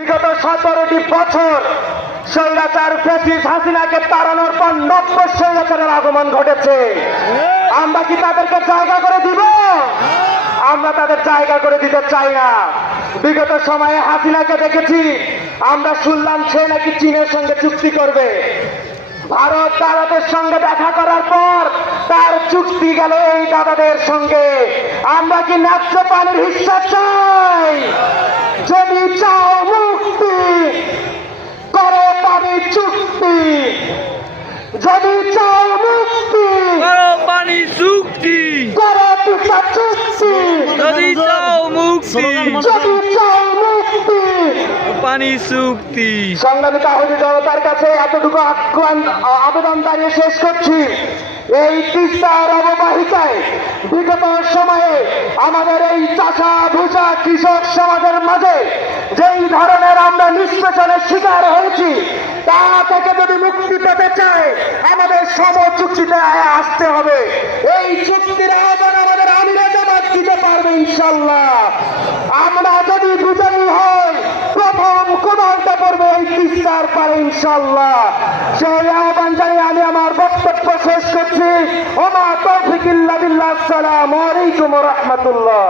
বিগত 17টি বছর স্বৈরাচার ফ্যাসিস্ট হাসিনাকে তাড়ানোর পর নব্য স্বৈরাচারের আগমন ঘটেছে। আমরা কি তাদেরকে জায়গা করে দিব? আমরা তাদের জায়গা করে দিতে চাই না। বিগত সময়ে হাসিনাকে দেখেছি, আমরা শুনলাম সে নাকি চীনের সঙ্গে চুক্তি করবে। ভারত দাদাদের সঙ্গে দেখা করার পর তার চুক্তি গেল এই দাদাদের সঙ্গে। আমরা কি ন্যায্য পানির হিস্সা চাই? যদি চাও মুক্তি করো পানি চুক্তি, যদি চাও মুক্তি পানি চুক্তি, করো টিকা চুক্তি, যদি চাও মুক্তি, যদি চাও মুক্তি পানি চুক্তি। সংগ্রামী তাহিদি জনতার কাছে এতটুকু আবেদন দাঁড়িয়ে শেষ করছি। এই তিস্তার অববাহিকায় বিগত সময়ে আমাদের এই চাষা ভুষা কৃষক সমাজের মাঝে যেই ধরনের আমরা নিষ্পেষণের শিকার হয়েছি, তা থেকে যদি মুক্তি পেতে চায় আমাদের সম চুক্তিতে আসতে হবে। এই চুক্তির আহ্বান আমাদের আমিরে জামাত দিতে পারবে ইনশাল্লাহ। আমরা যদি বিজয়ী হই, প্রথম কোদালটা পড়বে এই তিস্তার পারে ইনশাল্লাহ। সেই আহ্বান জানিয়ে আমি আমার বক্তব্য শেষ করছি। ওমা তৌফিক ইল্লা বিল্লাহ। আসসালামু আলাইকুম ওয়া রাহমাতুল্লাহ।